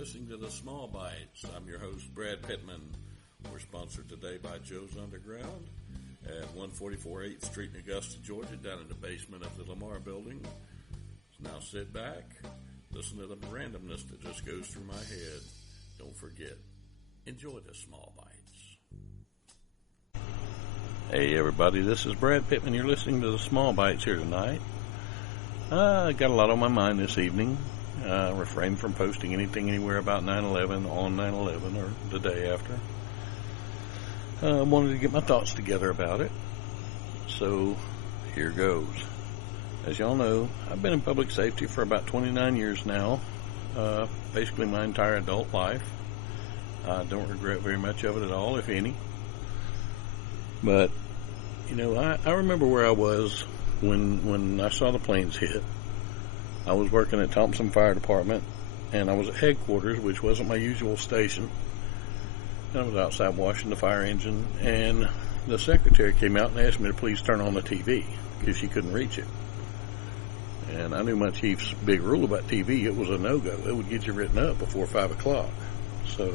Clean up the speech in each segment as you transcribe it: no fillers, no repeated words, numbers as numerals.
listening to The Small Bites. I'm your host, Brad Pittman. We're sponsored today by Joe's Underground at 144 8th Street in Augusta, Georgia, down in the basement of the Lamar Building. Now sit back, listen to the randomness that just goes through my head. Don't forget, enjoy The Small Bites. Hey everybody, this is Brad Pittman. You're listening to The Small Bites here tonight. I got a lot on my mind this evening. Refrain from posting anything anywhere about 9/11 on 9/11 or the day after. Wanted to get my thoughts together about it. So here goes. As y'all know, I've been in public safety for about 29 years now. Basically my entire adult life. I don't regret very much of it at all, if any. But, you know, I remember where I was when I saw the planes hit. I was working at Thompson Fire Department, and I was at headquarters, which wasn't my usual station. I was outside washing the fire engine, and the secretary came out and asked me to please turn on the TV, because she couldn't reach it. And I knew my chief's big rule about TV, it was a no-go. It would get you written up before 5 o'clock. So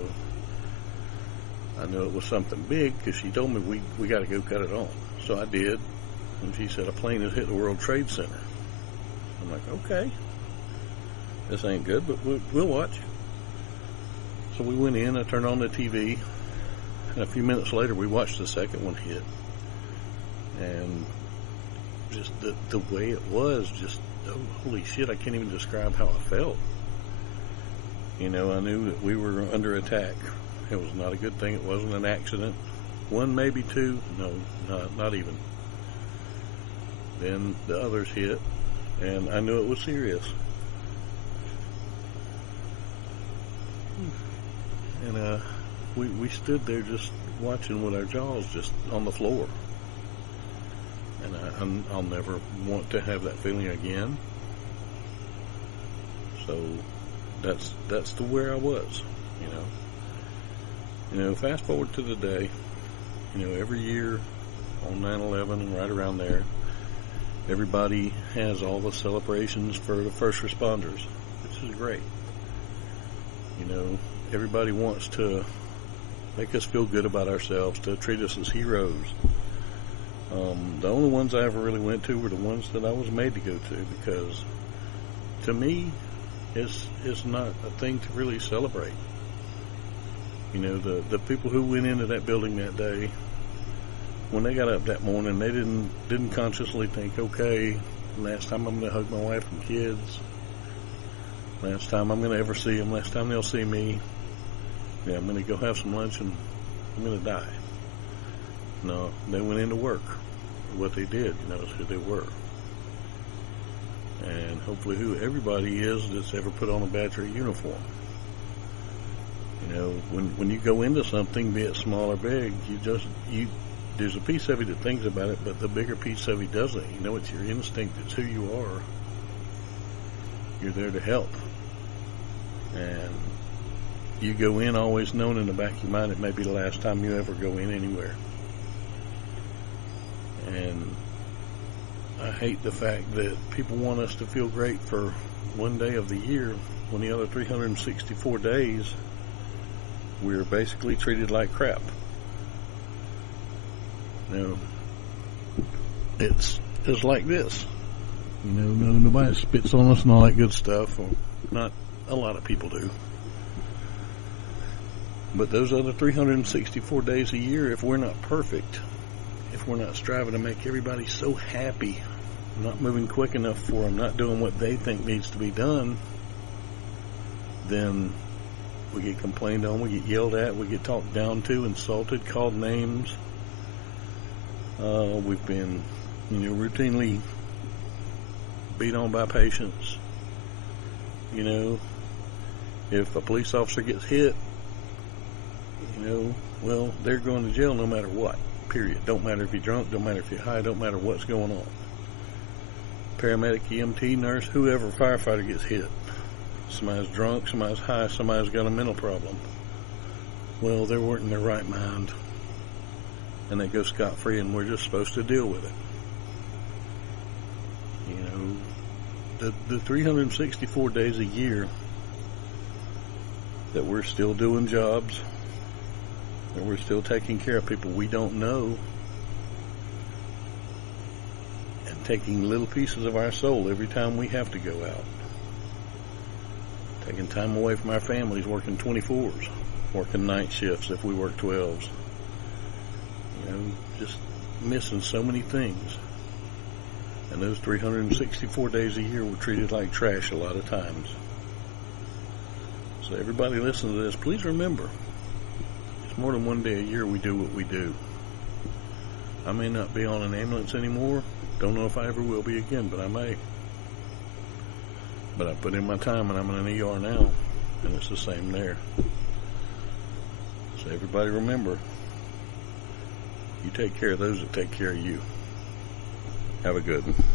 I knew it was something big, because she told me we got to go cut it on. So I did, and she said, a plane has hit the World Trade Center. I'm like, okay, this ain't good, but we'll watch. So we went in, I turned on the TV, and a few minutes later we watched the second one hit. And just the way it was, just, oh, holy shit, I can't even describe how I felt. You know, I knew that we were under attack. It was not a good thing. It wasn't an accident. One, maybe two. No, not even. Then the others hit. And I knew it was serious. And we stood there just watching with our jaws just on the floor. And I'll never want to have that feeling again. So that's the where I was, you know. You know, fast forward to today, you know, every year on 9/11 and right around there, everybody has all the celebrations for the first responders, which is great. You know, everybody wants to make us feel good about ourselves, to treat us as heroes. The only ones I ever really went to were the ones that I was made to go to, because to me, it's not a thing to really celebrate. You know, the people who went into that building that day, when they got up that morning, they didn't consciously think, okay, last time I'm going to hug my wife and kids, last time I'm going to ever see them, last time they'll see me, yeah, I'm going to go have some lunch and I'm going to die. No, they went into work. What they did, you know, is who they were. And hopefully who everybody is that's ever put on a battery uniform. You know, when you go into something, be it small or big, there's a piece of you that thinks about it, but the bigger piece of you doesn't. You know, it's your instinct. It's who you are. You're there to help. And you go in always knowing in the back of your mind it may be the last time you ever go in anywhere. And I hate the fact that people want us to feel great for one day of the year when the other 364 days we're basically treated like crap. Now, it's like this. You know, nobody spits on us and all that good stuff. Or not a lot of people do. But those other 364 days a year, if we're not perfect, if we're not striving to make everybody so happy, not moving quick enough for them, not doing what they think needs to be done, then we get complained on, we get yelled at, we get talked down to, insulted, called names. We've been, you know, routinely beat on by patients. You know, if a police officer gets hit, you know, well, they're going to jail no matter what, period. Don't matter if you're drunk, don't matter if you're high, don't matter what's going on. Paramedic, EMT, nurse, whoever, firefighter gets hit. Somebody's drunk, somebody's high, somebody's got a mental problem. Well, they weren't in their right mind. And they go scot-free, and we're just supposed to deal with it. You know, the 364 days a year, that we're still doing jobs, that we're still taking care of people we don't know, and taking little pieces of our soul every time we have to go out. Taking time away from our families, working 24s, working night shifts if we work 12s. You know, just missing so many things. And those 364 days a year were treated like trash a lot of times. So everybody listen to this, please remember, it's more than one day a year we do what we do. I may not be on an ambulance anymore, don't know if I ever will be again, but I may. But I put in my time and I'm in an ER now, and it's the same there. So everybody remember, you take care of those that take care of you. Have a good one.